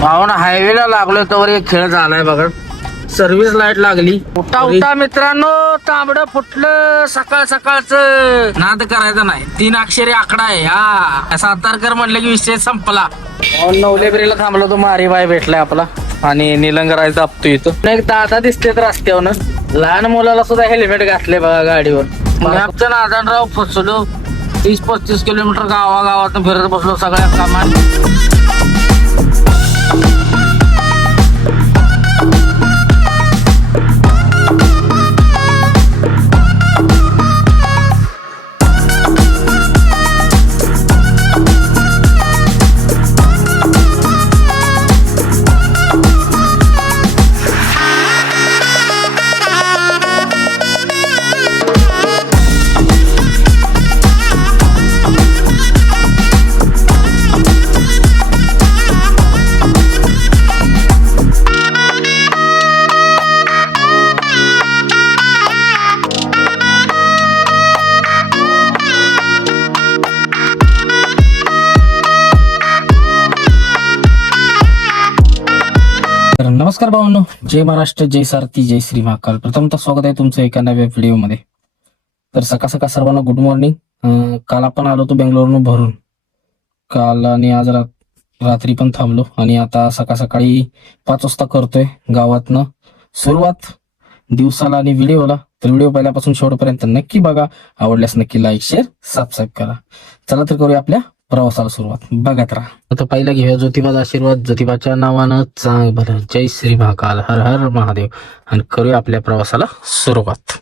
भावना हायवेला लागलोय तर एक खेळ झालाय बघा. सर्व्हिस लाईट लागली. उठा उठा मित्रांनो, तांबड फुटलं. सकाळ सकाळचं नाद करायचा नाही. 3 अक्षरी आकडा आहे हा. सातारकर म्हणलं की विषय संपला. नवलेबरीला थांबलो तो मारीबाई भेटलाय आपला आणि निलंगरायचा आपतो इथं. एक दादा दिसते तर रस्त्यावर लहान मुलाला सुद्धा हेल्मेट घातले बघा गाडीवर. मॅपच्या नादानराव फसलो. 30-35 किलोमीटर गावागावात फिरत बसलो सगळ्या कामात. नमस्कार भावांनो, जय महाराष्ट्र, जय सारथी, जय श्री महाकाल. प्रथमतः स्वागत आहे तुमचं एका नव्या व्हिडिओमध्ये. तर सकाळ सकाळ सर्वांना गुड मॉर्निंग. काल आपण आलो होतो बेंगलोरवरून भरून काल आणि आज रात्री पण थांबलो आणि आता सकाळ सकाळी 5 वाजता करतोय गावातनं सुरुवात दिवसाला आणि व्हिडिओला. तर व्हिडिओ पहिल्यापासून शेवटपर्यंत नक्की बघा. आवडल्यास नक्की लाईक, शेअर, सबस्क्राईब करा. चला तर करूया आपल्या प्रवासाला सुरुवात. बघत राहा. आता पहिला घेऊया ज्योतिबाचा आशीर्वाद. ज्योतिबाच्या नावानं चांग भलं. जय श्री महाकाल, हर हर महादेव. आणि करूया आपल्या प्रवासाला सुरुवात.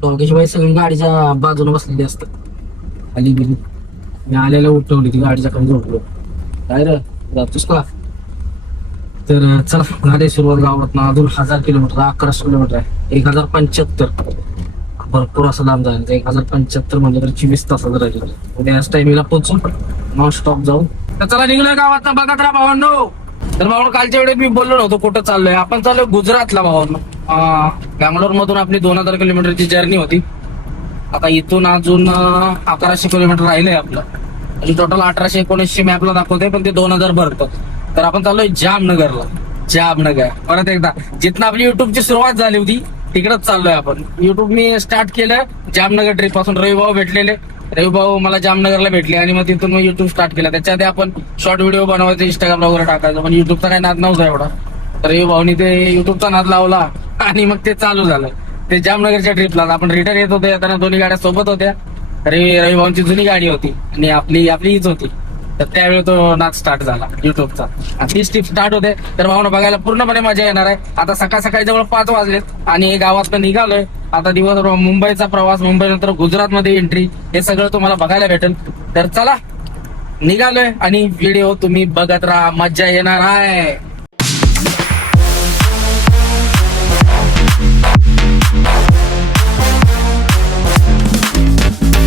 दोघेची बाई सगळी गाडीच्या बाजूने बसलेली असतात. खाली गेली मी आलेला उठवली ती गाडीच्या खाली झोपलो. काय रे जातोस का? तर चला झाली सुरुवात गावात ना. अजून 1000 किलोमीटर, 1100 किलोमीटर आहे. 1075 भरपूर असं लांब जायचं. 1075 म्हणजे तर 24 तासात राहिलं. उद्या याच टायमिंगला पोहोचू, नॉन स्टॉप जाऊ. तर चला निघलोय गावात ना. बघत राहा भावांनो. तर भावांनो कालच्या वेळेस मी बोललो नव्हतो कुठं चाललोय. आपण चाललोय गुजरातला भावांनो. बँगलोर मधून आपली 2000 किलोमीटरची जर्नी होती. आता इथून अजून 1100 किलोमीटर राहिलंय आपलं आणि टोटल 1800-1900 मॅपला दाखवते, पण ते 2000 भरतं. तर आपण चाललोय जामनगरला. जामनगर परत एकदा जिथनं आपली युट्यूबची सुरुवात झाली होती तिकडेच चाललोय आपण. युट्यूब मी स्टार्ट केलं जामनगर ट्रिप पासून. रविभाऊ भेटलेले, रविभाऊ मला जामनगरला भेटले आणि मग तिथून मग युट्यूब स्टार्ट केलं. त्याच्याआधी आपण शॉर्ट व्हिडिओ बनवायचं, इंस्टाग्रामला वगैरे टाकायचं, पण युट्यूबचा काही नाद नव्हता एवढा. तर रविभाऊनी ते युट्यूबचा नाद लावला आणि मग ते चालू झालं. ते जामनगरच्या ट्रिपला आपण रिटर्न येत होते. येताना दोन्ही गाड्या सोबत होत्या. रविभाऊंची जुनी गाडी होती आणि आपली हीच होती. तर त्यावेळी तो नाच स्टार्ट झाला युट्यूबचा. ती स्टिप स्टार्ट होते. तर भावना बघायला पूर्णपणे मजा येणार आहे. आता सकाळ सकाळी जवळ 5 वाजलेत आणि गावातनं निघालोय. आता दिवस मुंबईचा प्रवास, मुंबईनंतर गुजरात मध्ये एंट्री, हे सगळं तुम्हाला बघायला भेटेल. तर चला निघालोय आणि व्हिडिओ तुम्ही बघत राहा, मजा येणार आहे.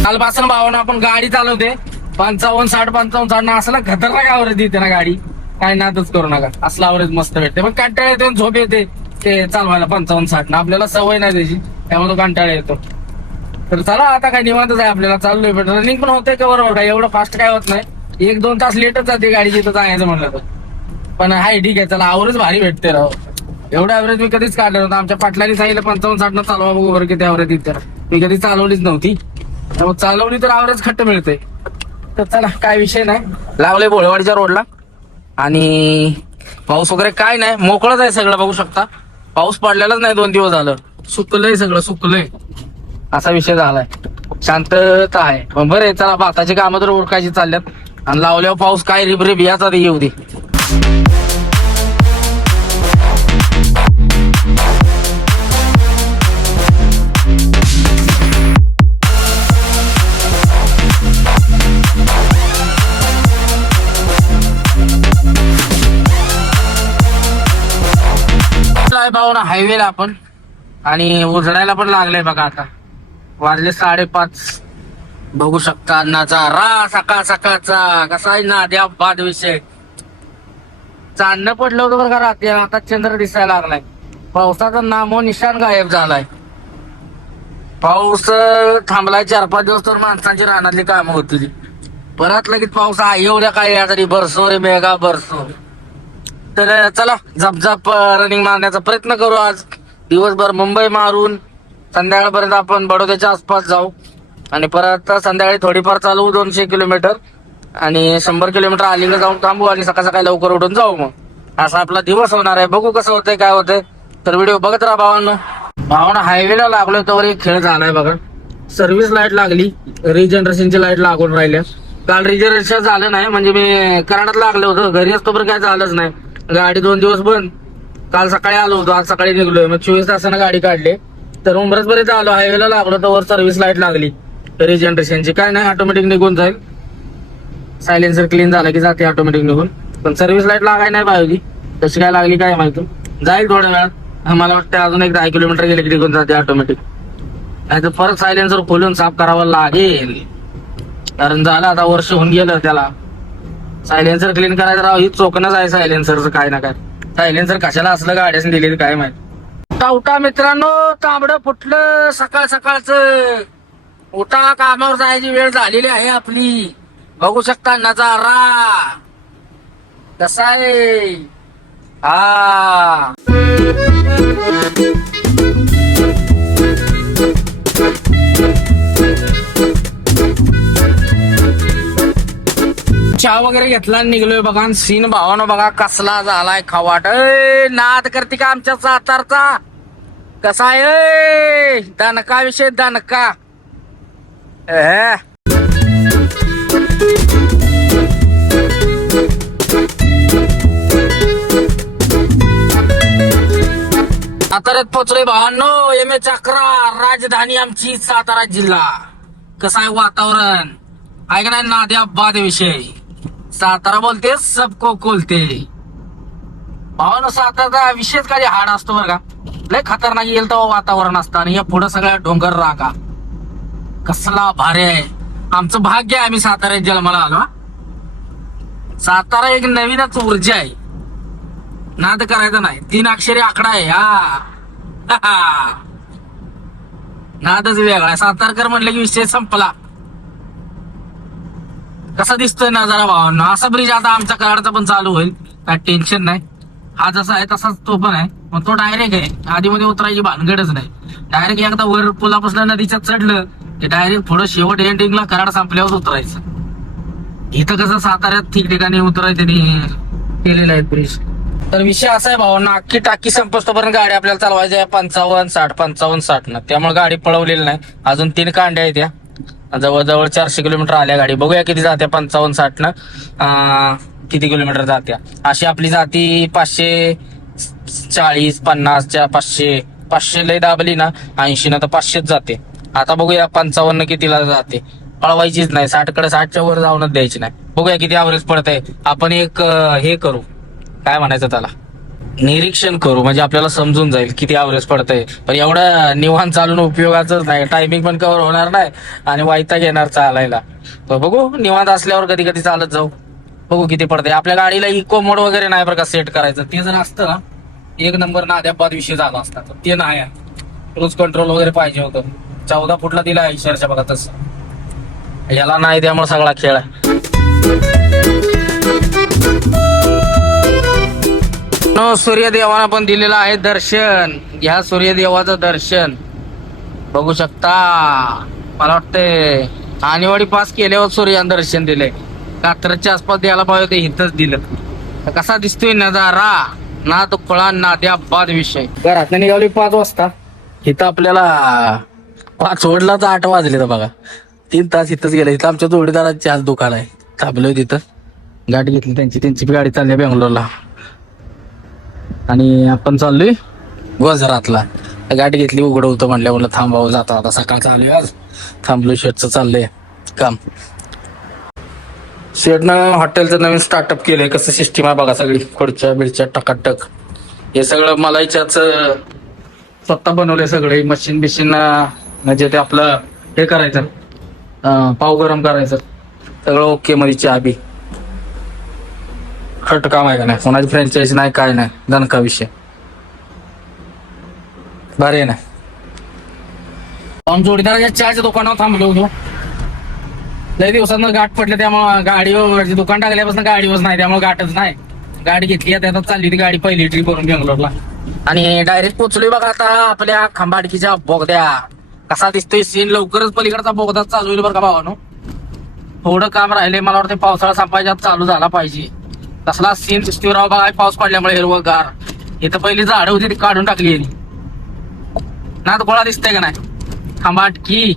कालपासून भावना आपण गाडी चालवते 55, 60, 55 असला खतरनाक आवरेज देते ना गाडी. काय नादच करू नका, असला आवरेज मस्त भेटते. पण कंटाळा येतो, झोप येते ते चालवायला 55, 60 ना. आपल्याला सवय नाही त्याची, त्यामुळे तो कंटाळा येतो. तर चला आता काय निवांतच आहे आपल्याला. चाललोय पण रनिंग पण होते का बरोबर. काय एवढं फास्ट काय होत नाही. 1-2 तास लेटच जाते गाडी जिथं जायचं म्हणलं तर. पण हाय ठीक आहे, चला आवरेज भारी भेटते राव. एवढं ॲव्हरेज मी कधीच काढलं नव्हतं. आमच्या पाटलांनी सांगितलं 55, 60 न चालवा बघू बरं किती ॲव्हरेज येते. मी कधी चालवलीच नव्हती, त्यामुळे चालवली तर ॲव्हरेज खट्ट मिळते. तर चला काय विषय नाही. लागले भोळेवाडीच्या रोडला आणि पाऊस वगैरे काय नाही, मोकळच आहे सगळं. बघू शकता पाऊस पडलेलाच नाही 2 दिवस झालं. सुकलंय सगळं, सुकलंय असा विषय झालाय. शांतता आहे. पण बरं आहे, चला भाताची कामं तर ओळखायची चालल्यात आणि लावल्यावर पाऊस काय रिबरिब याचा ते येऊ दे. भावना हायवेला आपण आणि उजडायला पण लागलंय बघा. आता वाजले 5:30. बघू शकता नजारा सकाळ सकाळचा कसा आहे ना. द्या बाद विषय चांदणं पडलं होतं बरं का रात्री. आता चंद्र दिसायला लागलाय. पावसाचा नामो निशाण गायब झालाय. पाऊस थांबलाय 4-5 दिवस तर माणसांची रानातली कामं होती. परत लगेच पाऊस आहे एवढ्या काय तरी बरसो रे मेगा बरसो. तर चला झपझप रनिंग मारण्याचा प्रयत्न करू आज दिवसभर. मुंबई मारून संध्याकाळपर्यंत आपण बडोद्याच्या आसपास जाऊ आणि परत संध्याकाळी थोडीफार चालवू 200 किलोमीटर आणि 100 किलोमीटर अलीकडे जाऊन थांबू आणि सकाळ सकाळी लवकर उठून जाऊ. मग असा आपला दिवस होणार आहे. बघू कसं होतंय काय होतंय. तर व्हिडिओ बघत राहा भावांनो. हायवेला लागलोय तर एक खेळ झालाय बघा. सर्व्हिस लाईट लागली, रिजनरेशनची लाईट लागून राहिल्या. काल रिजनरेशन झालं नाही म्हणजे मी कराडात लागलं होतं. घरी असतो पण काय झालंच नाही. गाडी 2 दिवस बंद. काल सकाळी आलो होतो, आज सकाळी निघलोय. मग 24 तासानं गाडी काढली तर उमरसपर्यंत आलो. हायवेला लागलो तर वर सर्व्हिस लाईट लागली रिजनरेशनची. काय नाही, ऑटोमॅटिक निघून जाईल. सायलेन्सर क्लीन झाला की जाते ऑटोमॅटिक निघून. पण सर्व्हिस लाईट लागाय नाही पाहिजे. तशी काय लागली काय माहिती. जाईल थोड्या वेळात. मला वाटतं अजून एक 10 किलोमीटर गेले की निघून जाते ऑटोमॅटिक. नाही तर परत सायलेन्सर खोलून साफ करावं लागेल. कारण झालं आता वर्ष होऊन गेलं त्याला. सायलेन्सर क्लीन करायचं राव ही चोकणच आहे सायलेन्सरचं. काय ना काय सायलेन्सर कशाला असलं गाड्याने दिलेली काय माहिती. उठा मित्रांनो, तांबडं फुटलं सकाळ सकाळचं. उठा, कामावर जायची वेळ झालेली आहे आपली. बघू शकता नजारा कसा आहे. हा चहा वगैरे घेतला आणि निघलोय बघा. सीन भावानं बघा कसला झालाय खवाट. नाद करते का आमच्या सातारचा. कसा आहे दणका विषय दणका. साताऱ्यात पोचलोय भावांनो. एम.एच. 11 राजधानी आमची सातारा जिल्हा. कसं आहे वातावरण आहे का नाही. नाद्या बाद विषय. सातारा बोलते सबको कोलते. भावानं सातारा विषयच काही हाड असतो बरं का. लय खतरनाक येईल तेव्हा वातावरण असतं आणि या पुढं सगळ्या डोंगर रागा. कसला भारी आहे. आमचं भाग्य आहे आम्ही साताऱ्यात जन्माला आलो. सातारा एक नवीनच ऊर्जा आहे. नाद करायचं नाही. 3 अक्षरी आकडा आहे हा. नादच वेगळा आहे. सातारकर म्हणलं की विषय संपला. कसा दिसतोय नजारा भावांना. असा ब्रिज आता आमच्या कराडचा पण चालू होईल. काय टेन्शन नाही. हा जसा आहे तसाच तो पण आहे. मग तो डायरेक्ट आहे. आधी मध्ये उतरायची भानगडच नाही. डायरेक्ट एकदा वर पुलापासून नदीच्या चढलं की डायरेक्ट पुढं शेवट एंडिंगला कराड संपल्यावर उतरायचं. इथं कसं साताऱ्यात ठिकठिकाणी उतरायचं केलेलं आहे ब्रिज. तर विषय असा आहे भावांना, अख्खी टाकी संपस्तोपर्यंत गाडी आपल्याला चालवायची आहे 55-60 न. त्यामुळे गाडी पळवलेली नाही. अजून 3 कांड्या आहेत. त्या जवळजवळ 400 किलोमीटर आल्या गाडी. बघूया किती जात्या 55-60 न किती किलोमीटर जात्या. अशी आपली जाती 540-50च्या 500 लय दाबली ना 80 ना तर 500च जाते. आता बघूया 55 कितीला जाते. पळवायचीच नाही. 60च्या वर जाऊनच द्यायची नाही. बघूया किती ॲव्हरेज पडतंय. आपण एक हे करू, काय म्हणायचं त्याला, निरीक्षण करू. म्हणजे आपल्याला समजून जाईल किती ॲव्हरेज पडतंय. पण एवढं निवांत चालून उपयोगाचंच नाही. टायमिंग पण कव्हर होणार नाही आणि वैताग येणार चालायला. तर बघू निवांत असल्यावर कधी कधी चालत जाऊ. बघू किती पडतंय. आपल्या गाडीला इको मोड वगैरे नाही बरं का सेट करायचं. ते जर असतं ना एक नंबर नाद्यापाद विषय झाला असता. तर ते नाही. क्रूज कंट्रोल वगैरे पाहिजे होतं. 14 फुटला दिला ऐश्वर्याच्या बघा तसं. याला नाही, त्यामुळे सगळा खेळ आहे. सूर्यदेवानं पण दिलेलं आहे दर्शन. ह्या सूर्यदेवाचं दर्शन बघू शकता. मला वाटतंय आणीवाडी पास केल्यावर सूर्यानं दर्शन दिलंय. कात्रच्या आसपास द्यायला पाहिजे ते इथंच दिलं. कसा दिसतोय नजारा. ना तो फळा नाद्या बाद विषय. घरात निघाली 5 वाजता. इथं आपल्याला 5 ओढला तर 8 वाजले तर बघा. 3 तास इथंच गेले. इथं आमच्या जोडीदाराची आज दुकान आहे. थांबलोय तिथं. गाडी घेतली त्यांची गाडी चालली बेंगलोरला आणि आपण चाललोय गुजरातला. गाडी घेतली उघडवतो म्हणलं थांबावं. जाता आता सकाळ चालू आज. थांबलो. शेटचं चाललंय काम. शेटनं हॉटेलचं नवीन स्टार्टअप केलंय. कसं सिस्टीम आहे बघा. सगळी खुर्च्या बिडच्या टकाटक. हे सगळं मलाईच्याच स्वतः बनवलंय सगळे. मशीन बिशीन म्हणजे ते आपलं हे करायचं पाव गरम करायचं सगळं ओके मध्ये. चहा बी हट काम आहे का नाही. कोणाची फ्रँचायझी नाही काय नाही. दणका विषय. बरे ना. जोडीदाराच्या चहाच्या दुकानावर थांबलो होतो. लई दिवसांना गाठ पडले त्यामुळे गाडीवर दुकान टाकल्यापासून गाडीवर नाही, त्यामुळे गाठच नाही. गाडी घेतली आता चालली ती गाडी पहिली ट्रिप करून बेंगलोरला आणि डायरेक्ट पोहोचलोय बघा आता आपल्या खंबाडकीच्या बोगद्या. कसा दिसतोय सीन, लवकरच पलीकडचा बोगदा चालू होईल बरं का भावानो. थोडं काम राहिले, मला वाटतं पावसाळा संपायच्या चालू झाला पाहिजे. कसला सीन दिसतोय राव बघा पाऊस पडल्यामुळे हिरवगार. इथं पहिली झाडं होती ती काढून टाकली ना, तर गोळा दिसतंय का नाही खंबाटकी.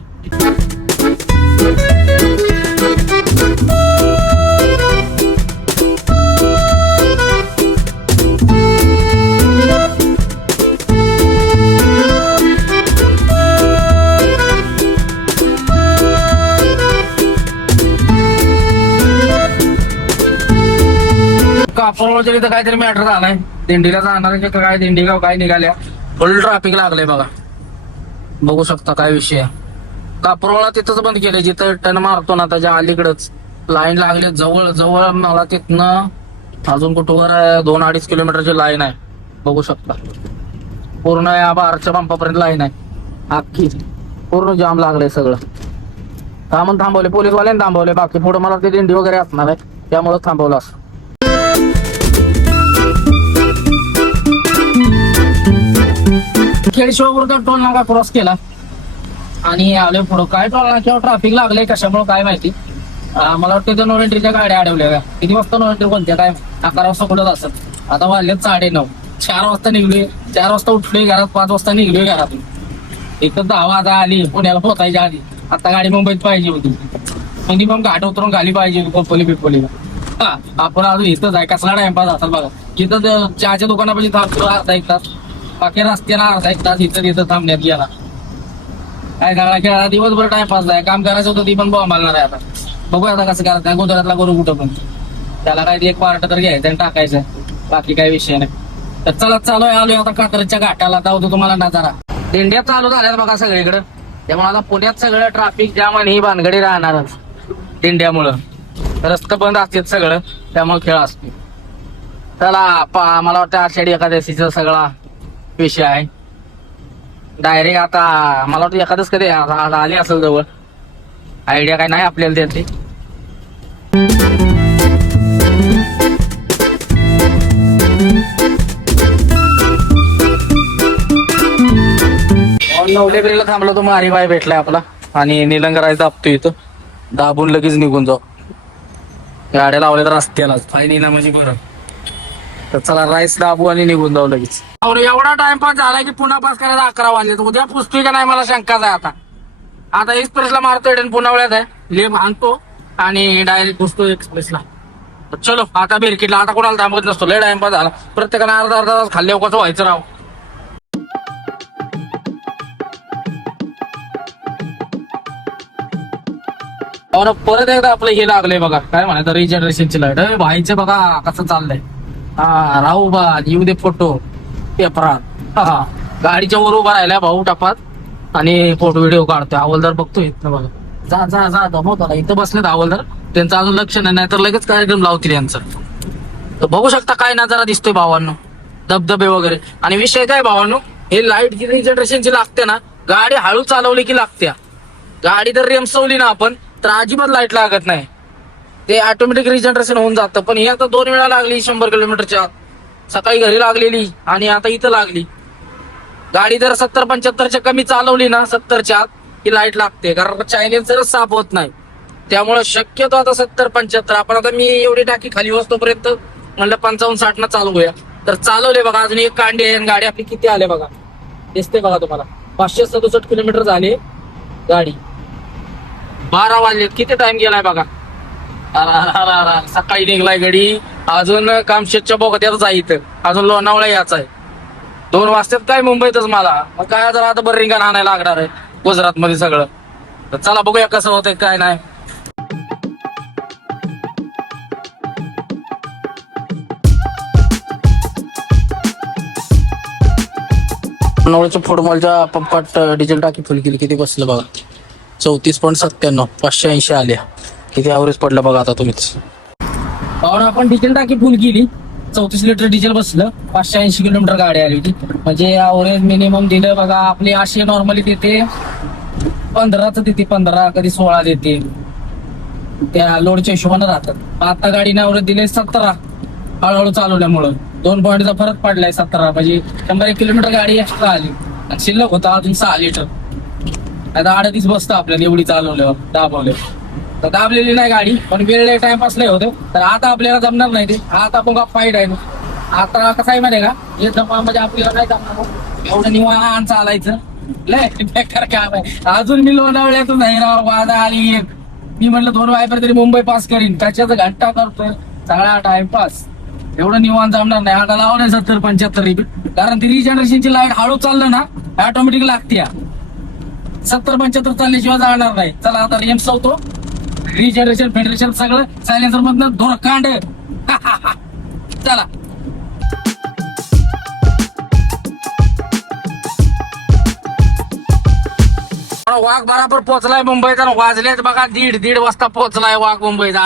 कापडवरच्या इथं काहीतरी मॅटर झालाय. दिंडीला जाणार काय दिंडीगाव काय निघाल्या, फुल ट्रॅफिक लागलंय बघा. बघू शकता काय विषय. कापरोळा तिथंच बंद केलंय जिथं टन मारतो ना त्याच्या अलीकडच लाईन लागली. जवळ जवळ मला तिथनं अजून कुठवर 2-2.5 किलोमीटरची लाईन आहे. बघू शकता पूर्ण या बारच्या पंपापर्यंत लाईन आहे. अख्खी पूर्ण जाम लागलंय सगळं. का म्हणून थांबवले पोलीसवाल्याने थांबवले. बाकी पुढे मला ते दिंडी वगैरे असणार आहे त्यामुळे थांबवलं असं. खेडशिवापूरचा टोल नाका क्रॉस केला आणि आले पुढं. काय टोल नाक्यावर ट्रॅफिक लागलंय कशामुळे काय माहिती. मला वाटतं नो एंट्रीच्या गाड्या अडवल्या का. किती वाजता नो एंट्री कोणत्या काय 11 वाजता कुठं असत. आता वाजलेत 9:30. 4 वाजता निघलोय, 4 वाजता उठलोय घरात, 5 वाजता निघलोय घरातून. एक तर 10 वाजता आली पुण्याला पोहोचायच्या आधी. आता गाडी मुंबईत पाहिजे होती, म्हणजे मग घाट उतरून खाली पाहिजे खोपोली बिपोलीला. हा आपण अजून इथंच आहे. कसला टाइमपास असेल बघा. इथं चहाच्या दुकानापाशी थांबतो अर्धा 1 तास, बाकी रस्त्याला अर्धा 1 तास इथं तिथं थांबण्यात गेला. काय सगळा खेळा दिवसभर टाइमपास आहे. काम करायचं होतं ती पण मागणार आहे. आता बघूया आता कसं करायचं. गोदरातला करू कुठं पण त्याला काय एक पार्ट तर घ्यायचं आणि टाकायचं, बाकी काही विषय नाही. तर चला चालू आलोय आता कात्रजच्या घाटाला. दावतो तुम्हाला नजारा. दिंड्या चालू झाल्यात बघा सगळीकडे, त्यामुळे आता पुण्यात सगळं ट्रॅफिक जाम आणि ही भानगडी राहणारच दिंड्यामुळं. रस्ते बंद असतात सगळं, त्यामुळे खेळ असतो. चला मला वाटतं आषाढी एकादशीचा सगळा विषय आहे. डायरेक्ट आता मला वाटतं एखादच कधी आली असेल जवळ. आयडिया काय नाही आपल्याला त्यातली. नवलेकरीला थांबलो तो हरिभाई भेटलाय आपला आणि निलंगरायचं दाबतो इथं. दाबून लगेच निघून जाऊ. गाड्या लावल्या तर रस्त्यालाच फायदा म्हणजे बरं. तर चला राईस दाबू आणि निघून जाऊ लगेच. एवढा टाइमपास झाला की पुन्हा पास करायला 11 वाजले. उद्या पुसतोय का नाही मला शंकाच आहे. आता एक्सप्रेसला मारतोय पुण्यावळ्यात आहे. लेप आणतो आणि डायरेक्ट पुसतो एक्सप्रेसला. चलो आता बेरकीटला. आता कोणाला थांबत नसतो. लय टाइमपास झाला. प्रत्येकाने अर्धा तास खाल्ले कसं व्हायचं राव. परत एकदा आपलं हे लागलंय बघा काय म्हणायचं रिजनरेशनची लाईट. भाईचे बघा कसं चाललंय. हा राहू बा येऊ दे फोटो पेपरात. हा गाडीच्या वर उभा राहिलाय भाऊ टपात आणि फोटो व्हिडिओ काढतोय. हवालदार बघतोय इथं बघा. जा जा जा दमवतो. इथं बसलेत हवालदार. त्यांचं अजून लक्ष नाही तर लगेच कार्यक्रम लावतील यांचं. तर बघू शकता काय नजारा दिसतोय भावांनो. धबधबे वगैरे. आणि विषय काय भावांनो, हे लाईट जी रिजनरेशनची लागते ना, गाडी हळू चालवली की लागते. गाडी जर रेमसवली ना आपण तर अजिबात लाईट लागत नाही. ते ऑटोमॅटिक रिजनरेशन होऊन जातं. पण ही आता 2 वेळा लागली 100 किलोमीटरच्या आत. सकाळी घरी लागलेली आणि आता इथं लागली. गाडी जर 70-75च्या कमी चालवली ना 70च्या आत की लाईट लागते. कारण चायनीज जर साफ होत नाही. त्यामुळे शक्यतो आता 70-75. आपण आता मी एवढी टाकी खाली वस्तोपर्यंत म्हणलं 55-60 ना चालवूया. तर चालवले बघा. अजून एक कांडी आहे. गाडी आपली किती आले बघा. दिसते बघा तुम्हाला. 567 किलोमीटर झाले गाडी. 12 वाजले. किती टाइम गेलाय बघा. सकाळी निघलाय गाडी. अजून कामशेतच्या बोगद्यात जायचं. अजून लोणावळा यायचा आहे. 2 वाजतात काय मुंबईतच मला. मग काय जरा आता बरं रिंगण आणायला लागणार आहे गुजरात मध्ये सगळं. तर चला बघूया कसं होतंय काय नाही. लोणावळ्याच्या फुटबॉलच्या पंपात डिझेल टाकी फुल केली. किती बसलं बघा. 34.97. 580 आल्या. किती ॲव्हरेज पडलं बघा आता तुम्हीच. आपण डिझेल टाकी फुल केली. 34 लिटर डिझेल बसलं, 580 किलोमीटर गाडी आली होती. म्हणजे ॲव्हरेज मिनिमम दिलं बघा, आपली अशी नॉर्मली देते 15च देते, 15 कधी 16 देते, त्या लोडच्या हिशोबाने राहतात. आता गाडीने ॲव्हरेज दिले 17, हळूहळू चालवल्यामुळं 2 पॉईंटचा फरक पडलाय. 17 म्हणजे 100 किलोमीटर गाडी एक्स्ट्रा आली आणि शिल्लक होता अजून 6 लिटर. आता 38 बसतं आपल्याला एवढी चालवल्यावर, दाबवल्यावर. तर दाबलेली नाही गाडी, पण वेळ टाइमपास लय होतं. तर आता आपल्याला जमणार नाही ते, आता आपण फाईट आहे. आता कसं आहे माहिती आहे का, हे जमा म्हणजे आपल्याला नाही जमणार एवढं निवांत चालायचं. लय बेकार काम आहे. अजून मी लोणावळ्यातून नाही राव, वादा आली एक. मी म्हटलं 2 वायपर तरी मुंबई पास करीन, त्याच्याच घंटा करतोय सगळा टाइमपास. एवढं निवांत जमणार नाही. आता लावलंय 70-75, कारण ती रिजनरेशनची लाईट हळू चाललं ना ऑटोमॅटिक लागते. 70-75 चालल्याशिवाय जाणार नाही. चला आता रेम सवतो, रिजनरेशन फेडरेशन सगळं सायलेन्सर मधनं धोरकांड. चला वाघ बराबर पोहोचलाय मुंबईत. वाजलेत बघा 1:30 वाजता पोहोचलाय वाघ मुंबईत.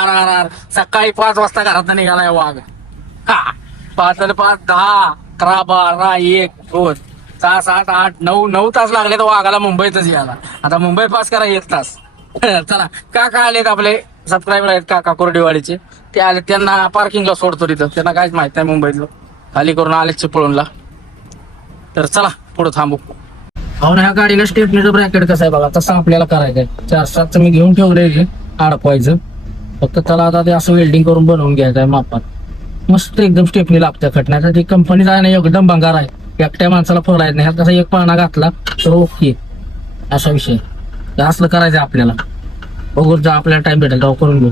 सकाळी 5 वाजता घरात निघालाय वाघ. 5 आणि 5 10 11 12 1 2 6 7 8 9 तास लागले तर वाघाला मुंबईतच यायला. आता मुंबई पास करा 1 तास. चला काका आलेत आपले सबस्क्रायबर आहेत काका कोरडेवाडीचे, ते आले. त्यांना पार्किंगला सोडतो तिथं, त्यांना काहीच माहित नाही मुंबईतलं. खाली करून आले चिपळूणला. तर चला पुढे थांबू. हो ना, ह्या गाडीला स्टेपनीचं ब्रॅकेट कसं आहे बघा, तसं आपल्याला करायचंय. 4-7 मी घेऊन ठेवलंय अडकवायचं. फक्त त्याला आता ते असं वेल्डिंग करून बनवून घ्यायचं आहे मापात. मस्त एकदम स्टेपनी लागते खटण्याचा. ती कंपनीचा आहे ना एकदम भंगार आहे, एकट्या माणसाला फोडायचं नाही. ह्यात कसा एक पाळणा घातला तर ओके, असा विषय. असलं करायचं आपल्याला. बघू जा आपल्याला टाइम भेटेल तेव्हा करून घेऊ.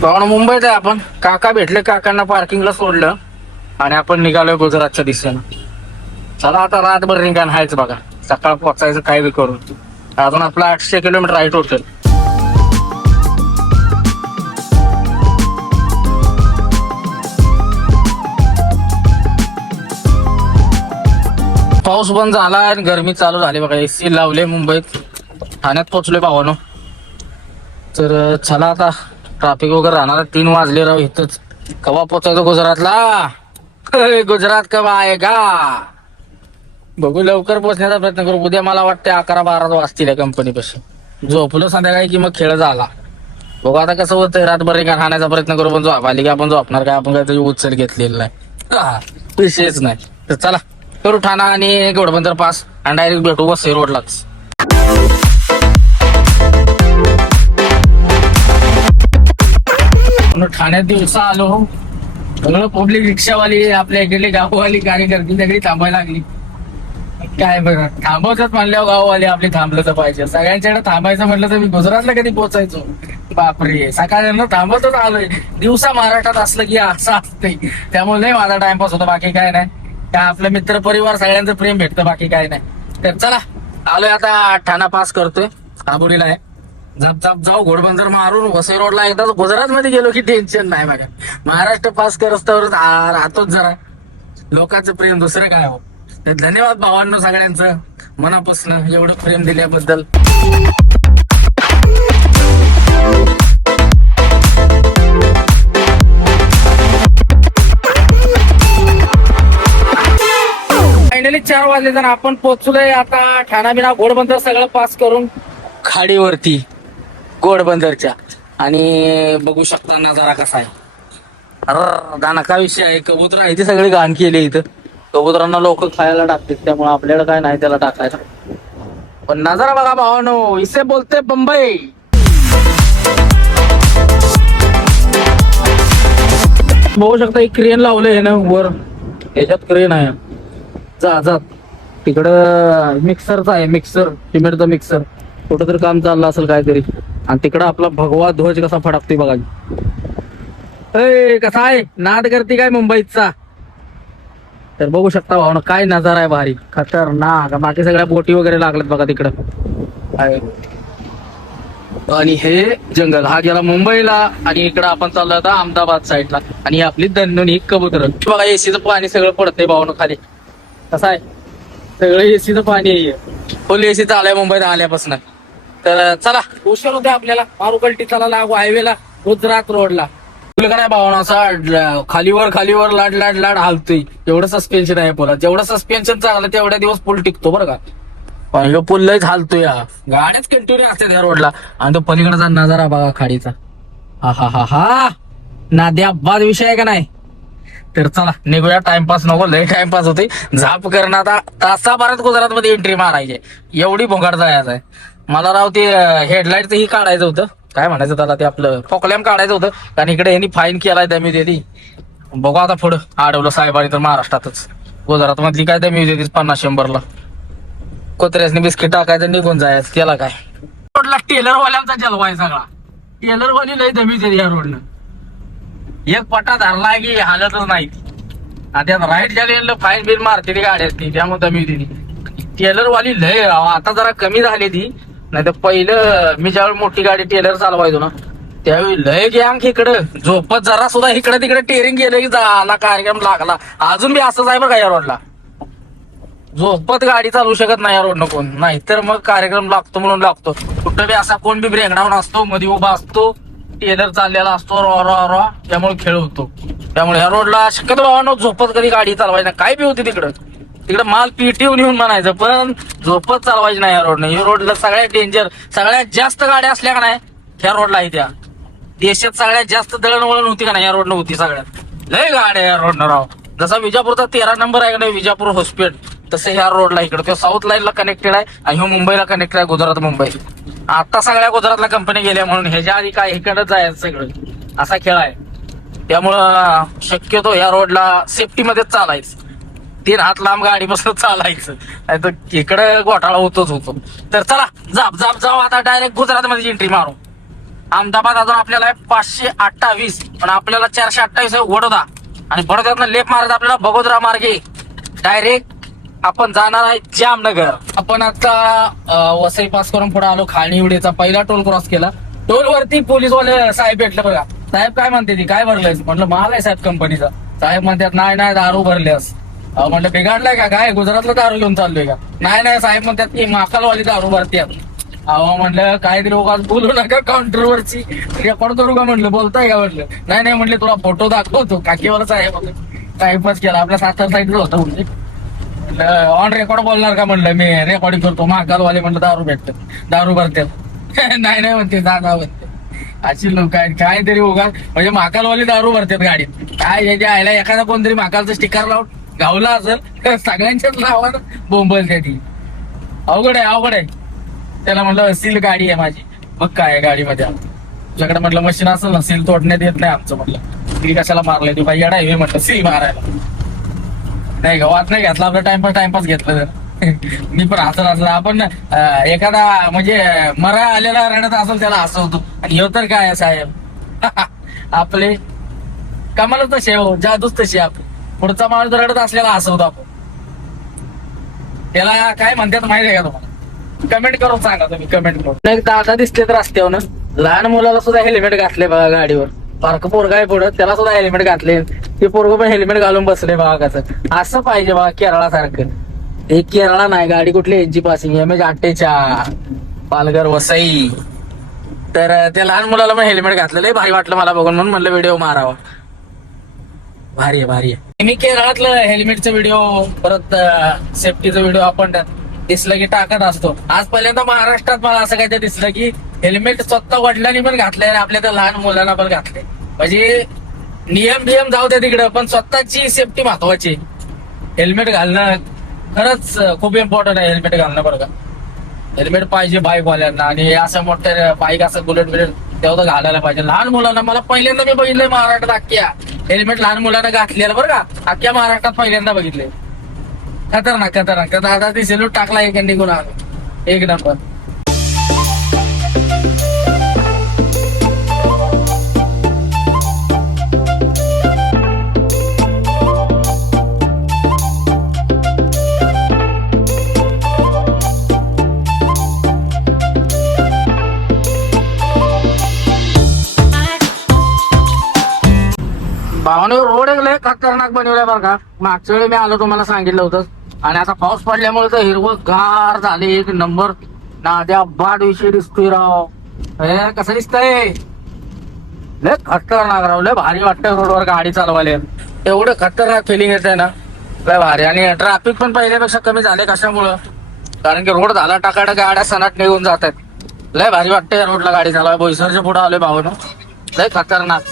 भावना मुंबईत आहे आपण. काका भेटले, काकांना पार्किंगला सोडलं आणि आपण निघालोय गुजरातच्या दिशेनं. चला आता रातभर निघाण हायच बघा, सकाळ पोचायचं काय बी करून. अजून आपला 800 किलोमीटर आहे टोटल. पाऊस बंद झाला आणि गरमी चालू झाली बघा. एसी लावले मुंबईत. ठाण्यात पोहोचलोय भावानो. तर चला आता ट्रॅफिक वगैरे राहणार. 3 वाजले राव इथंच. कवा पोचायचं गुजरातला? गुजरात कवा आएगा? बघू लवकर पोहोचण्याचा प्रयत्न करू. उद्या मला वाटतं 11-12 वाजतील या कंपनीपाशी. झोपलो संध्याकाळी की मग खेळ झाला. बघू आता कसं होतंय. रातभर खाण्याचा प्रयत्न करू, पण झोप आली की आपण झोपणार काय, आपण काहीतरी उचल घेतलेलं नाही. विषयच नाही. तर चला करू ठाणा आणि घोडबंदर पास आणि डायरेक्ट भेटू वसई रोडलाच. ठाण्यात दिवसा आलो, सगळं पब्लिक रिक्षावाली, आपल्या इकडली गाववाली कार्यकर्ती सगळी थांबायला लागली. काय बघा, थांबवतात म्हणल्यावर गाववाले आपले थांबलं तर पाहिजे. सगळ्यांच्याकडे थांबायचं म्हटलं तर मी गुजरातला कधी पोहोचायचो. बापरे, सकाळी थांबवतच आलोय. दिवसा महाराष्ट्रात असलं की असं असतंय, त्यामुळे नाही माझा टाइमपास होतो. बाकी काय नाही, काय आपलं मित्र परिवार सगळ्यांचं प्रेम भेटतं, बाकी काय नाही. तर चला आलोय आता. ठाणा पास करतोय, आबोलीला आहे. झप झप जाऊ घोडबंदर मारून वसई रोडला. एकदा गुजरात मध्ये गेलो की टेन्शन नाही बघा. महाराष्ट्र पास करस्तवर राहतोच जरा. लोकांचं प्रेम दुसरं काय हो. तर धन्यवाद भावांनो सगळ्यांचं मनापासून एवढं प्रेम दिल्याबद्दल. फायनली 4 वाजले तर आपण पोहोचलोय आता ठाणा बिना घोडबंदर सगळं पास करून खाडीवरती घोडबंदरच्या. आणि बघू शकता नजारा कसा आहे. अरे गाणका विषय आहे. कबूतर आहे ती सगळी घाण केली इथं. कबुतरांना लोक खायला टाकतात, त्यामुळे आपल्याला काय नाही त्याला टाकायचं. पण नजारा बघा भावानो, इसे बोलते मुंबई. बघू शकता एक क्रेन लावलंय ना वर, याच्यात क्रेन आहे. जा तिकडं मिक्सरचा आहे, मिक्सर, सिमेंटचा मिक्सर. कुठं तर काम चाललं असेल काहीतरी. आणि तिकडं आपला भगवा ध्वज कसा फडकतोय बघा. कसा आहे, नाद करते काय मुंबईचा. तर बघू शकता भावना काय नजारा आहे भारी, खतरनाक. बाकी सगळ्या बोटी वगैरे लागल्यात बघा तिकडं. आणि हे जंगल हा गेला मुंबईला, आणि इकडं आपण चाललो आता अहमदाबाद साईडला. आणि आपली दणदणी कबूतर बघा. एसीचं पाणी सगळं पडतंय भावना खाली. कसं आहे, सगळं एसीचं पाणी आहे. फुल एसी चालू मुंबईत आल्यापासून. तर चला उशीर होते आपल्याला. मारुकल्टी चला लागू हायवेला गुजरात रोडला. तुला का नाही भावना असा खालीवर लाड लाड लाड हालतोय. एवढं सस्पेन्शन आहे पुला. जेवढं सस्पेन्शन चांगलं तेवढ्या दिवस पूल टिकतो बरं का. पण ह्यो पूल लयच हालतोय या. गाड्याच कंटिन्यू असतात या रोडला. आणि तो पलीकडचा नजारा बघा खाडीचा. हा हा हा हा नाद्या बाद विषय आहे का नाही. तर चला निघूया. टाइमपास नको, लय टाइमपास होते. झाप करणं आता तासाभरात गुजरातमध्ये एंट्री मारायची. एवढी भोंगाड जायचं आहे मला राव. ते हेडलाईट ही काढायचं होतं. काय म्हणायचं त्याला, ते आपलं फॉकलॅम्प काढायचं होतं. कारण इकडे यांनी फाईन केलाय दमी देती. बघू आता पुढं अडवलं साहेबांनी तर महाराष्ट्रातच. गुजरात मधली काय दमी देतीस 50-100ला. कोत्र्यासनी बिस्किट टाकायचं निघून जायचं. त्याला काय रोडला टेलरवाल्यांचा जलवा आहे सगळा. टेलरवाली लय दमी देते या रोडनं. एक पट्टा धरलाय की हालतच नाही. आता राईट झाले फाईन बिल मारते ती गाडी असते त्यामुळे दमी देते. टेलरवाली लय आता जरा कमी झाली ती. नाही तर पहिलं मी ज्यावेळी मोठी गाडी टेलर चालवायचो ना त्यावेळी लय गँग इकडं झोपत जरा सुद्धा इकडे तिकडे टेरिंग गेलं की झाला कार्यक्रम लागला. अजून बी असंच आहे बरं का या रोडला. झोपत गाडी चालवू शकत नाही या रोडनं कोण. नाही तर मग कार्यक्रम लागतो म्हणून लागतो. कुठं बी असा कोण बी ब्रेकडाऊन असतो, मध्ये उभा असतो, टेलर चाललेला असतो रॉ रॉ रॉ. त्यामुळे खेळ होतो. त्यामुळे ह्या रोडला शक्यतो भावानं झोपत कधी गाडी चालवायची नाही. काय बी होती तिकडं माल पिटीहून येऊन म्हणायचं, पण झोपत चालवायची नाही या रोडनं. या रोडला सगळ्यात डेंजर, सगळ्यात जास्त गाड्या असल्या का नाही ह्या रोडला आहे. त्या देशात सगळ्यात जास्त दळणवळण होती का नाही या रोडनं होती. सगळ्यात लय गाड्या या रोडनं राव. जसा विजापूरचा 13 नंबर आहे का नाही विजापूर हॉस्पिटल, तसं ह्या रोडला इकडे तो साऊथ लाईनला कनेक्टेड आहे आणि ह्यो मुंबईला कनेक्टेड आहे. गुजरात मुंबई. आता सगळ्या गुजरातला कंपनी गेल्या म्हणून ह्याच्या आधी काय इकडंच जायचं सगळं असा खेळ आहे. त्यामुळं शक्यतो ह्या रोडला सेफ्टीमध्येच चालायचं. 3 हात लांब गाडीपासून चालायचं. नाही तर इकडे घोटाळा होतोच होतो. तर चला जाऊ आता डायरेक्ट गुजरातमध्ये एंट्री मारू. अहमदाबाद अजून आपल्याला 528 पण आपल्याला 428 आहे वडोदा. आणि बडोद्यातनं लेफ्ट मारत आपल्याला बगोदरा मार्गे डायरेक्ट आपण जाणार आहे जामनगर. आपण आता वसई पास करून पुढे आलो. खाणीवडेचा पहिला टोल क्रॉस केला. टोल वरती पोलीसवाले साहेब भेटले बघा. साहेब काय म्हणते ती काय भरलंय म्हटलं माल आहे साहेब कंपनीचा. साहेब म्हणतात नाही दारू भरल्यास. म्हटलं बिघाडलाय का काय गुजरातला दारू घेऊन चाललोय का. नाही साहेब म्हणतात की महाकालवाली दारू भरते. म्हटलं काहीतरी उगाच बोलू नका काउंटरवरची रेकॉर्ड करू का म्हटलं. बोलताय का म्हटलं. नाही म्हटले तुला फोटो दाखवतो काकीवाला साहेब टाइमपास केला. आपल्या 7 साईडला होतं म्हणजे ऑन रेकॉर्ड बोलणार का म्हणलं. मी रेकॉर्डिंग करतो. महाकालवाले म्हणलं दारू भरतात. नाही म्हणते दादा म्हणते. अशी लोक आहेत काहीतरी उगा म्हणजे महाकालवाले दारू भरतात गाडीत. काय याच्या आयला एखादा कोणतरी महाकालचं स्टिकर लावून गावला असेल सगळ्यांच्याच नावानं बोंबलते ती. अवघड आहे. त्याला म्हटलं सील गाडी आहे माझी. मग काय गाडीमध्ये तुझ्याकडे म्हटलं मशीन असेल ना सील तोडण्यात येत नाही आमचं. म्हटलं सील कशाला मारलाय तू बाई येडा आहे म्हटलं सील मारायला. नाही गावात नाही घेतला आपला टाइमपास घेतलं. मी पण हसत आपण एखादा म्हणजे मरा आलेला रडत असेल त्याला हसवतो. आणि हे तर काय साहेब आपले कमालच तसे हो जादूच तशी आपली. पुढचा माणूस रडत असलेला हसवतो आपण. त्याला काय म्हणतात माहिती आहे का तुम्हाला. कमेंट करून सांगा तुम्ही. कमेंट करून एक दादा दिसले तर रस्त्यावर ना लहान मुलाला सुद्धा हेल्मेट घातले बघा गाडीवर. बारकं पोरगा आहे पुढं त्याला सुद्धा हेल्मेट घातले. ते पोरगं पण हेल्मेट घालून बसले बघा. कसं असं पाहिजे बघा केरळासारखं. हे केरळा नाही गाडी कुठली NG passing MH48 Palghar Vasai. तर त्या लहान मुलाला पण हेल्मेट घातलेलं भारी वाटलं मला बघून म्हणून म्हणलं व्हिडिओ मारावा. भारी आहे. मी केरळातलं हेल्मेटचा व्हिडिओ परत सेफ्टीचा व्हिडिओ आपण दिसलं की टाकत असतो. आज पहिल्यांदा महाराष्ट्रात मला असं काहीतरी दिसलं की हेल्मेट स्वतः वडिलांनी पण घातलंय आणि आपल्या तर लहान मुलांना पण घातलंय. म्हणजे नियम जाऊ दे तिकडं पण स्वतःची सेफ्टी महत्वाची. हेल्मेट घालणं खरंच खूप इम्पॉर्टंट आहे. हेल्मेट घालणं बरं का. हेल्मेट पाहिजे बाईकवाल्यांना. आणि असं मोठ्या बाईक असं बुलेट तेवढं घालायला पाहिजे. लहान मुलांना मला पहिल्यांदा मी बघितलंय महाराष्ट्रात अख्ख्या हेल्मेट लहान मुलांना घातलेलं बरं का. अख्ख्या महाराष्ट्रात पहिल्यांदा बघितलंय. खतरनाक दादा ती सेल्यूट टाकला एक निघून आलो. एक नंबर. भावाने रोड एक लय खतरनाक बनवलाय बरं का. मागच्या वेळी मी आलो तुम्हाला सांगितलं होतं. आणि आता पाऊस पडल्यामुळे तर हिरवगार झाले एक नंबर. नाद्या बाद विषय दिसतोय राव. कसं दिसतंय लय खतरनाक राव, लय भारी वाटतं रोडवर गाडी चालवायला. एवढं खतरनाक फिलिंग येते ना, लय भारी. आणि ट्रॅफिक पण पहिल्यापेक्षा कमी झाले. कशामुळं? कारण की रोड झाला टाकाटाक, गाड्या सनाट निघून जात आहेत. लय भारी वाटतं या रोडला गाडी चालवाय. बोईसरच्या पुढे आलोय भावानं, लय खतरनाक.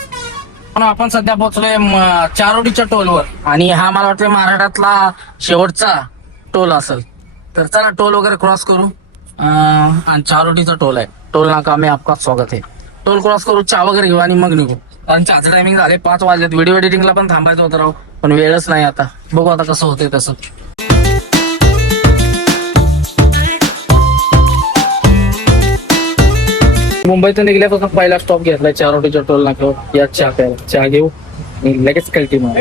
पण आपण सध्या पोहोचलोय चारोडीच्या टोलवर. आणि हा मला वाटतं महाराष्ट्रातला शेवटचा टोल असेल. तर चला टोल वगैरे क्रॉस करू. आणि चारोटीचा टोल आहे. टोल नाका में आपका स्वागत आहे. टोल क्रॉस करू, चहा वगैरे घेऊ आणि मग निघू. कारण चहाचं टायमिंग झाले 5 वाजलेत. व्हिडिओ एडिटिंगला पण थांबायचं होतं राव, पण वेळच नाही आता. बघू आता कसं होतंय तसं. मुंबईतून निघल्यापासून पहिला स्टॉप घेतलाय चारोटीच्या टोल नाक्यावर. या चहा प्यायला, चहा घेऊ आणि लगेच कल्टी मार.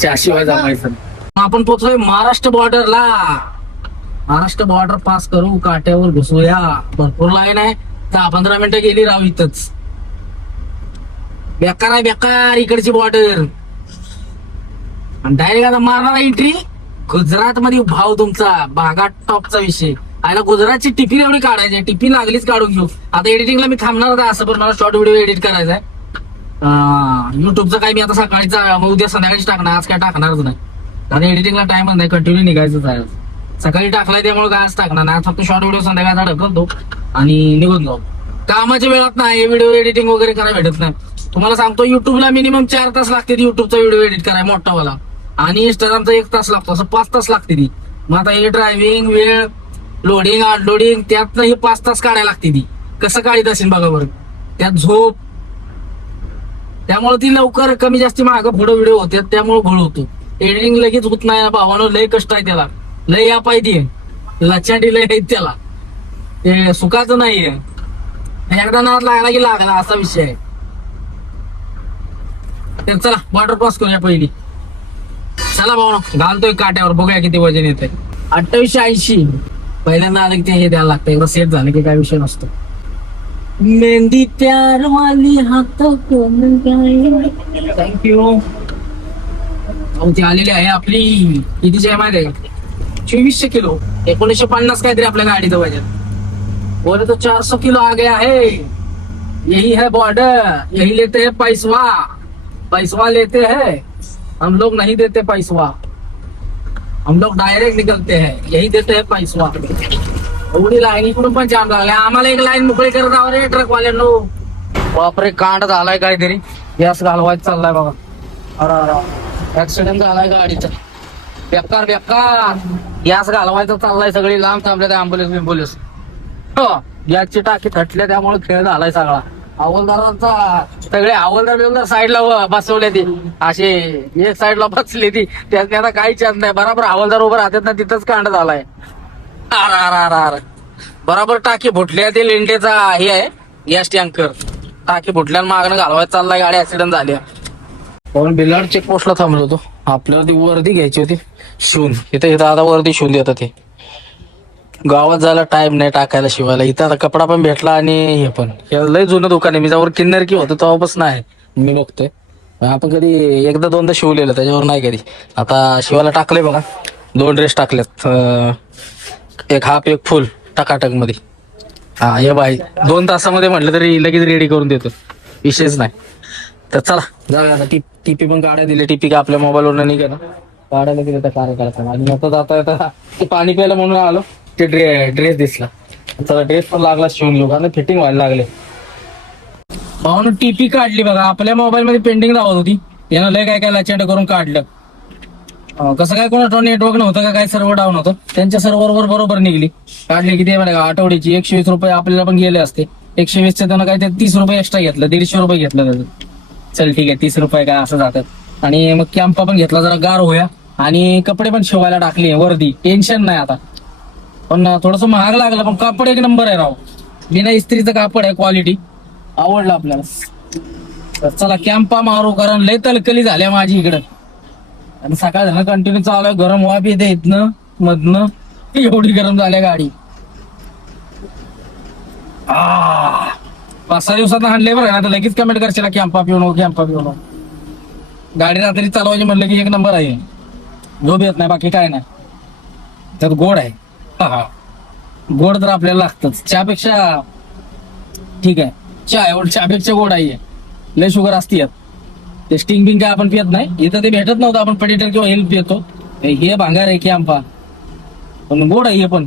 चहा शिवाय जमायचं. आपण पोहोचलोय महाराष्ट्र बॉर्डरला. महाराष्ट्र बॉर्डर पास करू, काट्यावर घुसूया. भरपूर लाईन आहे. 10-15 मिनिटं गेली राव इथंच. बेकार आहे बेकार इकडची बॉर्डर. आणि डायरेक्ट आता मारणार एंट्री गुजरात मध्ये. भाव तुमचा बागा टॉपचा विषय. आयला गुजरातची टिपी एवढी काढायची, टिपी लागलीच काढून घेऊ. आता एडिटिंगला मी थांबणार होता असं, पण मला शॉर्ट व्हिडिओ एडिट करायचा आहे. युट्यूबचं काही मी आता सकाळीच उद्या संध्याकाळीच टाकणार, आज काय टाकणारच नाही. आणि एडिटिंगला टाइमच नाही, कंटिन्यू निघायचंच आहे. सकाळी टाकलाय त्यामुळे काय आज टाकणार नाही. आज फक्त शॉर्ट व्हिडिओ संध्याकाळचा ढकलतो आणि निघून जाऊ. कामाच्या वेळात नाही व्हिडिओ एडिटिंग वगैरे करायला भेटत नाही. तुम्हाला सांगतो, युट्यूबला मिनिमम 4 तास लागते युट्यूबचा व्हिडिओ एडिट करायला मोठावाला. आणि इंस्टाग्रामचा 1 तास लागतो, असं 5 तास लागते ती. मग आता हे ड्रायव्हिंग वेळ, लोडिंग अनलोडिंग, त्यात ही 5 तास काढायला लागते ती. कसं काढीत असेल बघा बरं. त्यात झोप, त्यामुळे ती लवकर कमी जास्ती मागं पुढे व्हिडिओ होते, त्यामुळे घोळ होतो. एडिटिंग लगेच होत नाही भावानं. लय कष्ट आहे त्याला, लय या पाहिजे लचाडी लय आहेत त्याला. ते सुखाचं नाहीये. एकदा नाद लागला की लागला असा विषय आहे. तर चला बॉर्डर क्रॉस करूया पहिली. चला भाऊ घालतोय काट्यावर, बघूया किती वजन येतंय. 2880. पहिल्यांदा आलं की ते हे द्यायला लागतं. एकदा सेट झालं की काय विषय नसतो. मेहंदी प्यार वाली हातों को थँक्यू. ती आलेली आहे आपली. कितीची आहे माहिती आहे? 2400 किलो. 1950 काहीतरी आपल्या गाडीचं वजन. बोले तो 400 किलो आ गया है. यही है बॉर्डर, यही लेते हैं पैसवा. पैसवा लेते हैं हम लोग, नहीं देते पैसवा. हम लोग डायरेक्ट निकलते हैं, यही देते हैं पैसवा. एवढी लाईन इकडून पण जाम लागल्या. आम्हाला एक लाईन मोकळी करत आहो रे ट्रकवाल्यांनो. बापरे कांड झालाय काहीतरी. गॅस घालवायचं चाललाय बघा. अरे ऍक्सिडेंट झालाय गाडीचा. बेकार बेकार गॅस घालवायचा चाललाय. सगळी लांब थांबल्या ऍम्ब्युलन्स. गॅसची टाकी थटल्या, त्यामुळे खेळ झालाय सगळा. हवालदारांचा सगळे हवालदार साईडला बसवले ती. असे एक साईडला बसले ती. त्यात आता काही चान्स नाही. बरोबर हवालदार उभं राहतात ना, तिथंच कांड झालाय. बरोबर टाकी फुटल्या. ते लिंडेचा हे आहे गॅस टँकर. टाकी फुटल्या मागणं घालवायचं चाललाय. गाडी ऍक्सिडेंट झाली. म्हणून बिलाड चेकपोस्टला थांबलो होतो. आपल्याला ती वर्दी घ्यायची होती शिवून. इथं आता वर्दी शिवून देतात. ते गावात जायला टाइम नाही टाकायला शिवायला. इथं आता कपडा पण भेटला आणि हे पण. हे लय जुनं दुकान आहे. मी ज्यावर किन्नर की होतं तेव्हापासून आहे मी बघतोय. आपण कधी एकदा दोनदा शिवलेलं, त्याच्यावर नाही कधी. आता शिवायला टाकलंय बघा. 2 ड्रेस टाकलेत. एक हाफ एक फुल टकाटक मध्ये. हा ये बाई 2 तासामध्ये म्हटलं तरी लगेच रेडी करून देतो, विषयच नाही. तर चला जाऊया आता. टीपी पण गाड्या दिली. टीपी का आपल्या मोबाईलवर नाही गेला, गाड्याला दिलं त्या कार्यकर्त्यांना. आणि आता जाता ते पाणी प्यायला म्हणून आलो. ते ड्रेस दिसला. चला ड्रेस पण लागला शिवून घेऊ, कारण फिटिंग व्हायला लागले. भाऊन टीपी काढली बघा. आपल्या मोबाईल मध्ये पेंडिंग दावत होती, यानं लय काय काय लचंड करून काढलं. कसं काय कोणा नेटवर्क नव्हतं का काय, सर्व्हर डाऊन होतं. त्यांच्या सर्व्हरवर बरोबर निघली. काढली किती बघा आठवड्याची 120 रुपये आपल्याला पण गेले असते. 120चे त्यानं काय ते 30 रुपये एक्स्ट्रा घेतलं. 150 रुपये घेतलं त्याचं. चल ठीक आहे 30 रुपये काय असं जातात. आणि मग कॅम्पा पण घेतला, जरा गार होया. आणि कपडे पण शिवायला टाकले वर्दी. टेन्शन नाही आता. पण थोडस महाग लागलं, पण कापड एक नंबर आहे राव. बिना इस्त्रीचं कापड आहे, क्वालिटी आवडलं आपल्याला. तर चला कॅम्पा मारू, कारण लय तलकली झाल्या माझी इकडं. आणि सकाळ झालं कंटिन्यू चालू आहे. गरम वाफ येते इथनं मधनं. एवढी गरम झाल्या गाडी. 5-6 दिवसात हाणले बरं. आता लगेच कमेंट करशील कॅम्पा पिऊ नको, कॅम्पा पिऊ नको. गाडी रात्री चालवायची म्हणलं की एक नंबर आहे. झोप येत नाही, बाकी काय नाही. त्यात गोड आहे. हा गोड तर आपल्याला लागतच. चहापेक्षा ठीक आहे, चहापेक्षा गोड आहे. लय शुगर असते यात. ते स्टिंग बिंग काय आपण पियत नाही, इथं ते भेटत नव्हतं. आपण पडिटर किंवा हेल्प पियतो. हे भांगार आहे की आंबा, पण गोड आहे हे पण.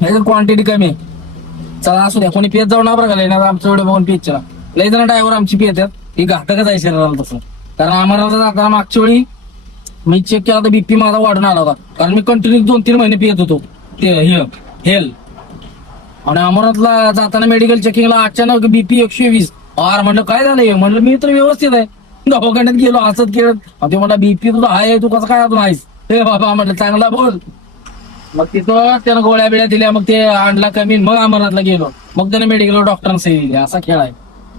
ह्याची क्वांटिटी कमी आहे. चला असू द्या, कोणी पियत जाऊ ना बरं का, आमचं एवढे बघून पियत चला. लय जण ड्रायव्हर आमची पियतात, ही घातकच आहे शरीराला तसं. कारण आम्हाला जाताना मागच्या वेळी मी चेक केला तर बीपी माझा वाढून आला होता. कारण मी कंटिन्यू 2-3 महिने पियत होतो ते हेल. आणि अमरावतीला जाताना मेडिकल चेकिंगला अचानक बीपी 120. म्हणलं काय झालंय, म्हणलं मी तर व्यवस्थित आहे. दवाखान्यात गेलो हसत खेळत, ते म्हणला बीपी तुझा आहे, तू कसं काय अजून आहेस. हे बाबा म्हटलं चांगला बोल. मग तिथं त्यानं गोळ्या बिळ्या दिल्या, मग ते आणला कमी, मग अमरनाथला गेलो. मग त्याने मेडिकल डॉक्टरांना सही दिली. असा खेळ आहे.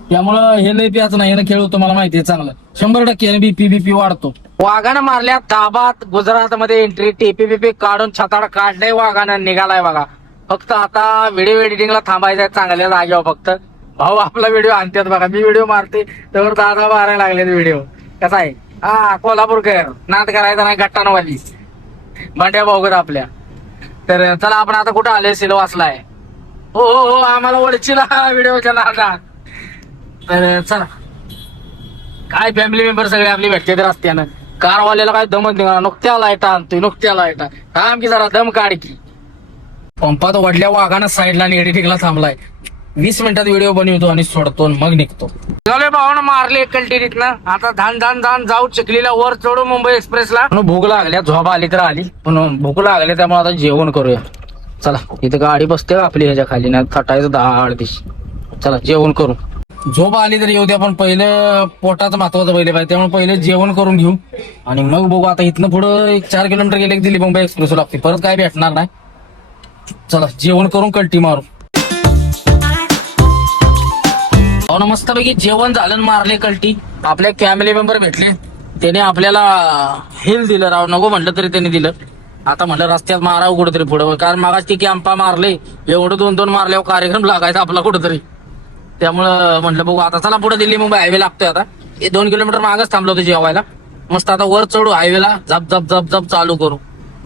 त्यामुळं हे लय प्याच नाही, हे खेळ तुम्हाला माहिती आहे चांगलं. 100% बीपी वाढतो. वाघानं मारल्या ताबात गुजरातमध्ये एंट्री, टीपी काढून छताड काढलंय वाघानं, निघालाय बघा. फक्त आता व्हिडिओ एडिटिंगला थांबायचंय चांगल्या जागेवर. फक्त भाऊ आपला व्हिडिओ आणतात बघा, मी व्हिडिओ मारते तर दादा मारायला लागले व्हिडिओ. कसा आहे कोल्हापूरकर, नाद करायचा नाही गट्टानवाली भांड्या भाऊकर आपल्या. तर चला आपण आता कुठं आले, सिल्वासलाय. हो हो हो, आम्हाला ओळखीला व्हिडिओच्या नादात. तर चला, काय फॅमिली मेंबर सगळे आपली भेटते रस्त्यानं. कारवाल्याला काय दमत निघाला, नुकत्या लाईटा आणतोय, नुकत्या लाईटा. थांब की जरा दम काढ की. पंपात वडल्या वाघानं साईडला आणि एडिटिंगला थांबलाय. 20 मिनिटात व्हिडिओ बनवतो आणि सोडतो मग निघतो. भावानं मारले कल्टिरीतनं. आता धान जाऊ चिखलीला, वर चढू मुंबई एक्सप्रेसला. भूक लागल्या, झोपा आली तर आली, पण भूक लागली त्यामुळे आता जेवण करूया. चला, इथं गाडी बसते आपली ह्याच्या खाली, नाही थटायचं 10-8 चला जेवण करू. झोप आली तर येऊ द्या, पण पहिलं पोटाचं महत्वाचं पहिले पाहिजे. त्यामुळे पहिले जेवण करून घेऊ आणि मग बघू. आता इथनं पुढं 1-4 किलोमीटर गेले की दिल्ली मुंबई एक्सप्रेस लागते, परत काय भेटणार नाही. चला जेवण करून कल्टी मारू. मस्तपैकी जेवण झालं, मारले कल्टी. आपले फॅमिली मेंबर भेटले, त्याने आपल्याला हिल दिलं. राव नको म्हटलं तरी त्यांनी दिलं. आता म्हटलं रस्त्यात मारावं कुठेतरी पुढं, कारण मागाच ती कॅम्पा मारले, एवढं 2-2 मारल्यावर कार्यक्रम लागायचा आपला कुठेतरी. त्यामुळं म्हटलं बघू आता. चला पुढे दिल्ली मुंबई हायवे लागतोय. आता 2 किलोमीटर मागच थांबलो होतो जेवायला. मस्त आता वर चढू हायवेला, झप चालू करू.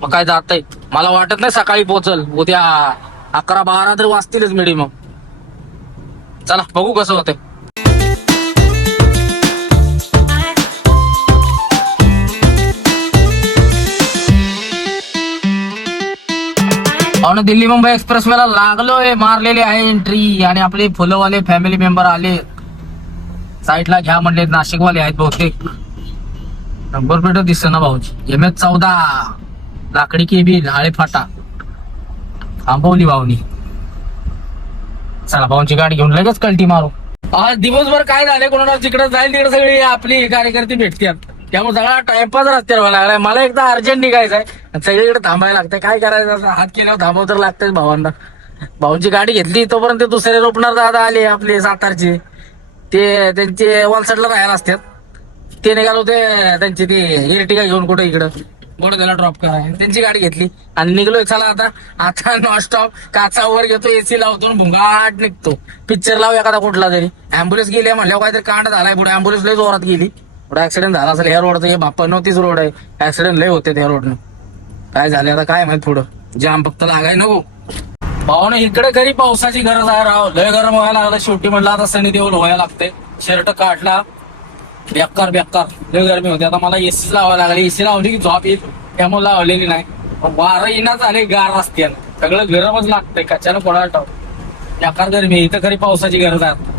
मग काय जातंय, मला वाटत नाही सकाळी पोहोचल. उद्या 11-12 तरी वाजतीलच मिनिमम. चला बघू कसं होतंय. दिल्ली मुंबई एक्सप्रेस वेला लागलोय, मारलेले आहे एंट्री. आणि आपले फुलंवाले फॅमिली मेंबर आले. साईडला घ्या म्हणले, नाशिकवाले आहेत बहुतेक. नंबर प्लेट दिसत ना भाऊची, MS14 लाकडी केबिन आळे फाटा, थांबवली भाऊनी. चला भाऊंची गाडी घेऊन लगेच कल्टी मारू. आज दिवसभर काय झाले, कोणाला जिकडे जाईल तिकडे सगळी आपली कार्यकर्ते भेटतात. त्यामुळे सगळा टाइमपास रस्त्यावर व्हायला लागलाय. मला एकदा अर्जंट निघायचंय, सगळीकडे थांबायला लागतंय. काय करायचं, हात केल्यावर थांबव तर लागतंय भावांना. भाऊंची गाडी घेतली तोपर्यंत दुसरे रोपणार दादा आले आपले सातारचे. ते त्यांचे वलसाडला राहायला असतात. ते निघालो ते त्यांची ती इर्टिगा घेऊन कुठे इकडं गोडद्याला ड्रॉप कराय. त्यांची गाडी घेतली आणि निघलोय. चला आता नॉनस्टॉप काचावर घेतो, एसी लावतो, भुंगाट निघतो. पिक्चर लाव एखादा कुठला तरी. अँब्युलन्स गेली म्हणल्यावर काहीतरी कांड झालाय पुढे. अँब्युलन्स लय जोरात गेली, पुढे ऍक्सिडेंट झाला असेल. ह्या रोडचं हे 35 रोड आहे, ऍक्सिडेंट लय होते ह्या रोडनं. काय झाले आता काय माहित, पुढं जाम फक्त लागाय नको. भावानं इकडे घरी पावसाची गरज आहे राव, लय गरम व्हायला लागलं. शेवटी म्हटलं आता सनी देऊल व्हायला लागते. शर्ट काढला, बेकार लय गरमी होती. आता मला एसी लावायला लागली. एसी लावली की झोप येईल, त्यामुळे लावलेली नाही. वारं येणार झाले, गार असते, सगळं गरमच लागतंय. कशानं कोणाला टाव, बेकार गरमी. इथं खरी पावसाची गरज आहे.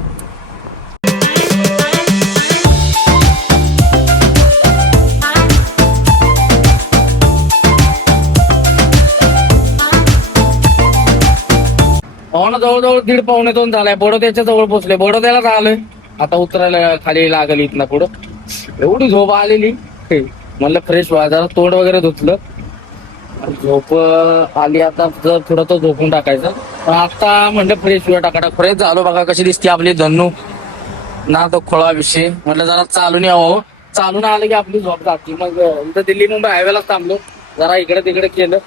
पाहुणा जवळजवळ 1.5-2 झालाय. बडोद्याच्या जवळ पोहोचले, बडोद्याला झालोय. आता उतरायला खाली लागल इथनं पुढं. एवढी झोप आलेली, म्हणलं फ्रेश व्हा, जरा तोंड वगैरे धुतलं, झोप आली. आता जर थोडं तो झोपून टाकायचं. आता म्हणलं फ्रेश व्हा, टाका. फ्रेश झालो बघा कशी दिसते आपली धन्नू ना. तो खोळा विषय म्हटलं जरा चालून यावं. चालून आलं की आपली झोप जाते. मग इथं दिल्ली मुंबई हायवेलाच थांबलो, जरा इकडे तिकडे केलं.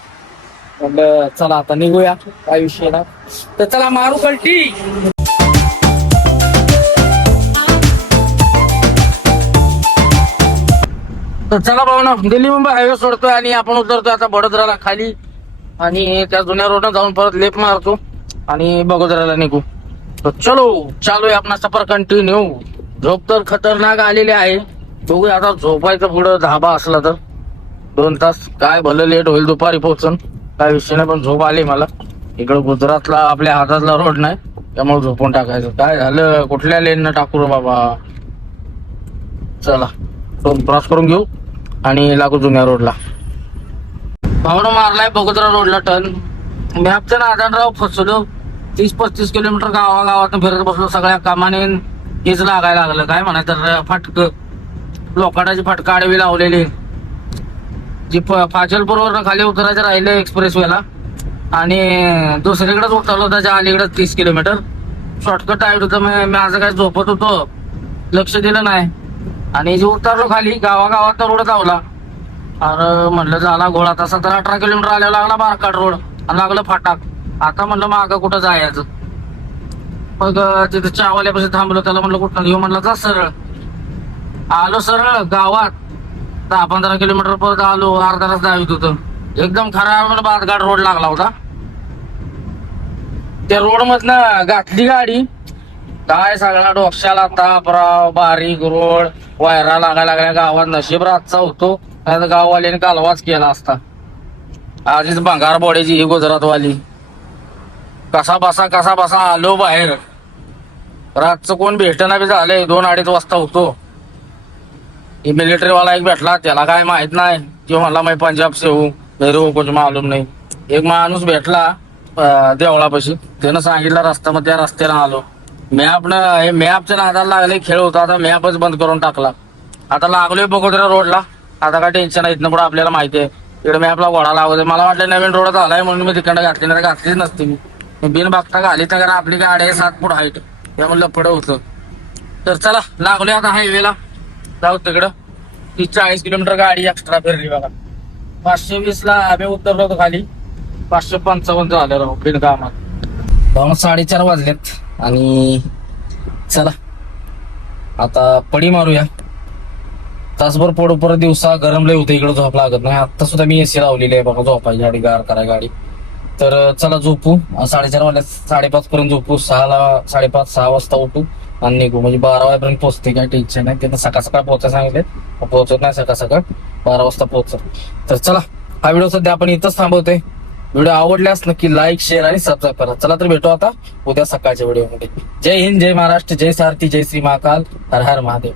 म्हणलं चला आता निघूया, काय विषय ना. तर चला मारू कल्टी. तर चला भाऊ ना, दिल्ली मुंबई हायवे सोडतोय आणि आपण उतरतोय आता बडोदराला खाली. आणि त्या जुन्या रोडनं जाऊन परत लेफ्ट मारतो आणि बडोदराला निघू. तर चलो चालू आहे आपला सफर कंटिन्यू. झोप तर खतरनाक आलेली आहे. बघूया आता झोपायचं पुढं धाबा असला तर 2 तास काय भलं लेट होईल दुपारी पोहोचून काय विषय नाही, पण झोप आली मला. इकडं गुजरातला आपल्या हातातला रोड नाही त्यामुळे झोपून टाकायचं. काय झालं कुठल्या लेन टाकू रे बाबा. चला क्रॉस करून घेऊ आणि लागू जुन्या रोडला. भावना मारलाय बगोदरा रोडला टर्न. मॅपच्या नादानराव फसलो. 30-35 किलोमीटर गावागावात फिरत बसलो. सगळ्या कामाने हेच लागायला लागलं. काय म्हणायचं फाटक लोखंडाची फाटक आडवी लावलेली जी फाजलपूरवर खाली उतरायचं राहिले एक्सप्रेसवेला आणि दुसरीकडेच उतरलो त्याच्या अलीकडे 30 किलोमीटर. शॉर्टकट टाईट होतं. माझं काय झोपत होतो लक्ष दिलं नाही आणि जे उतरलो खाली गावागावात रोड धावला. अरे म्हणलं झाला घोळा. तसा तर 18 किलोमीटर आल्यावर लागला बारकाट रोड आणि लागलं फाटाक. आता म्हणलं मागं कुठं जायचं. मग तिथं चहावाल्यापाशी थांबलो. त्याला म्हणलं कुठं घेऊ. म्हणलं जा सरळ. आलो सरळ गावात 10-15 किलोमीटर परत आलो. अर्धा तास दावीत होतं. एकदम खरा मला बारकाट रोड लागला होता. त्या रोड मधनं घातली गाडी काय सगळा डोक्याला तापराव. बारीक रोड वायरा लागायला लागल्या गावात. नशीब रातचा होतो नाही गाववाल्याने कालवाच केला असता. आधीच भंगार बोड्याची ही गुजरातवाली. कसा बसा आलो बाहेर. रातचं कोण भेटना बी झालंय. 2-2:30 वाजता होतो. मिलिटरीवाला एक भेटला त्याला काय माहित नाही. तो म्हणला मी पंजाब से हूं मेरे को कुछ मालूम नाही. एक माणूस भेटला देवळापाशी. त्यानं सांगितलं रस्ता. मग त्या रस्त्याला आलो. मॅपच्या नादाला लागले खेळ होता. आता मॅपच बंद करून टाकला. आता लागलोय बगोदरा रोडला. आता काय टेन्शन आहे. इथनं पुढे आपल्याला माहिती आहे इकडे मॅपला घोडा लागू. मला वाटलं नवीन रोड झालाय म्हणून मी तिकडे घातली नाही. घातलीच नसती मी बिन बघता घाली तर कारण आपली गाडी आहे 7 फूट हाईट त्यामुळे लफडं होतं. तर चला लागलोय आता हायवेला. जाऊ तिकडं. 30-40 किलोमीटर गाडी एक्स्ट्रा फिरली बघा. 520 ला आम्ही उतरलो होतो खाली. 555 झालं राहू बिन कामात. 4:30 वाजलेत आणि चला आता पडी मारूया. तासभर पडू परत. दिवसा गरम लय होतं इकडे झोप लागत नाही. आता सुद्धा मी एसी लावलेली आहे बघा झोपायची गाडी गार कराय गाडी. तर चला झोपू. 4:30 वाजले 5:30 पर्यंत झोपू. 5:30-6 वाजता उठू आणि निघू. म्हणजे 12 वाजेपर्यंत पोहोचते. काय टेन्शन नाही. त्यांना सकाळ पोहोचायला सांगितले. पोहोचत नाही सकाळ 12 वाजता पोहोचत. तर चला हा व्हिडिओ सध्या आपण इथंच थांबवतोय. व्हिडिओ आवडल्यास नक्की लाईक शेअर आणि सबस्क्राईब करा. चला तर भेटू आता उद्या सकाळच्या व्हिडिओमध्ये. जय हिंद जय महाराष्ट्र जय सारथी जय श्री महाकाल हर हर महादेव.